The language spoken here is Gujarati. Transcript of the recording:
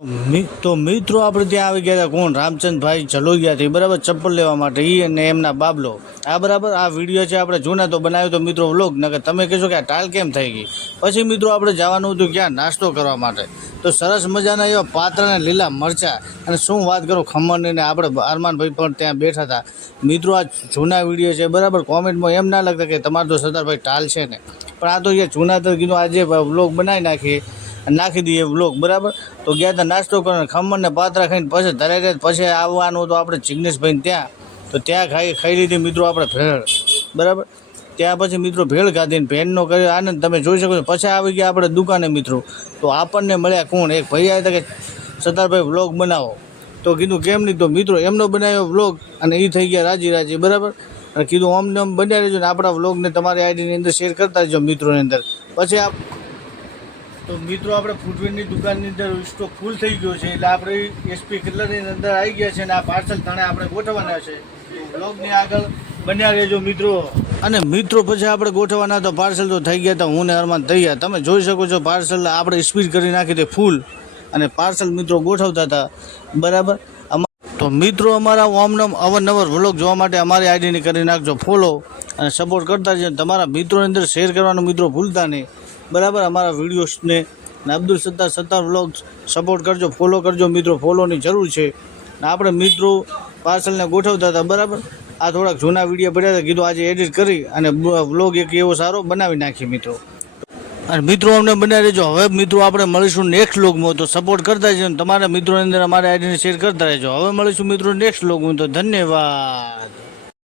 તો મિત્રો આપણે ત્યાં આવી ગયા હતા કોણ રામચંદ્રભાઈ જલોગિયાથી બરાબર ચપ્પલ લેવા માટે એ અને એમના બાબલો આ બરાબર આ વિડીયો છે આપણે જૂના તો બનાવ્યો તો મિત્રો વ્લોગ નકર તમે કહેશો કે આ ટાલ કેમ થઈ ગઈ પછી મિત્રો આપણે જવાનું હતું ક્યાં નાસ્તો કરવા માટે તો સરસ મજાના એવા પાત્રાના લીલા મરચાં અને શું વાત કરું ખમણની ને આપણે અરમાનભાઈ પણ ત્યાં બેઠા હતા મિત્રો આ જૂના વિડીયો છે બરાબર કોમેન્ટમાં એમ ના લખતા કે તમારો તો સરદારભાઈ ટાલ છે ને પણ આ તો એ જૂના તો કીધું આજે વ્લોગ બનાવી નાખી દઈએ વ્લોગ બરાબર તો ગયા હતા નાસ્તો કરીને ખમણ ને પાત્રા ખાઈને પછી ધરે પછી આવવાનું તો આપણે જિગ્નેશભાઈ ત્યાં તો ત્યાં ખાઈ લીધી મિત્રો આપણે ભેળ બરાબર ત્યાં પછી મિત્રો ભેળ ખાધીને ભેળનો કર્યો આનંદ તમે જોઈ શકો છો પછી આવી ગયા આપણે દુકાને મિત્રો તો આપણને મળ્યા કોણ એક ભાઈ આવ્યા હતા કે સરદારભાઈ વ્લોગ બનાવો તો કીધું કેમ નહીં તો મિત્રો એમનો બનાવ્યો વ્લોગ અને એ થઈ ગયા રાજી બરાબર અને કીધું અમને આમ બન્યા રહેજો ને આપણા વ્લોગને તમારી આઈડીની અંદર શેર કરતા રહેજો મિત્રોની અંદર પછી તો મિત્રો આપણે ફૂટવેરની દુકાનની અંદર સ્ટોક ફૂલ થઈ ગયો છે એટલે આપણે એસપી કટલરની અંદર આવી ગયા છે અને આ પાર્સલ થાણે આપણે ગોઠવવાના છે બ્લોગની આગળ બન્યા રહેજો મિત્રો અને મિત્રો પછી આપણે ગોઠવવાના તો પાર્સલ તો થઈ ગયા હતા હું ને અરમાન થઈ ગયા તમે જોઈ શકો છો પાર્સલ આપણે સ્પીડ કરી નાખી દે ફૂલ અને પાર્સલ મિત્રો ગોઠવતા હતા બરાબર તો મિત્રો અમારા ઓમનમ અવારનવાર વ્લોગ જોવા માટે અમારી આઈડીને કરી નાખજો ફોલો અને સપોર્ટ કરતા જ તમારા મિત્રોની અંદર શેર કરવાનું મિત્રો ભૂલતા નહીં બરાબર અમારા વિડીયોઝને ને અબ્દુલ સત્તાર વ્લોગ સપોર્ટ કરજો ફોલો કરજો મિત્રો ફોલોની જરૂર છે ને આપણે મિત્રો પાર્સલને ગોઠવતા હતા બરાબર આ થોડાક જૂના વિડીયો પડ્યા હતા કીધું આજે એડિટ કરી અને વ્લોગ એક એવો સારો બનાવી નાખીએ મિત્રો અને મિત્રો અમને બનાવી રહેજો હવે મિત્રો આપણે મળીશું નેક્સ્ટ વ્લોગમાં તો સપોર્ટ કરતા રહેજો તમારા મિત્રોની અંદર અમારા આઈડીને શેર કરતા રહેજો હવે મળીશું મિત્રો નેક્સ્ટ વ્લોગમાં તો ધન્યવાદ।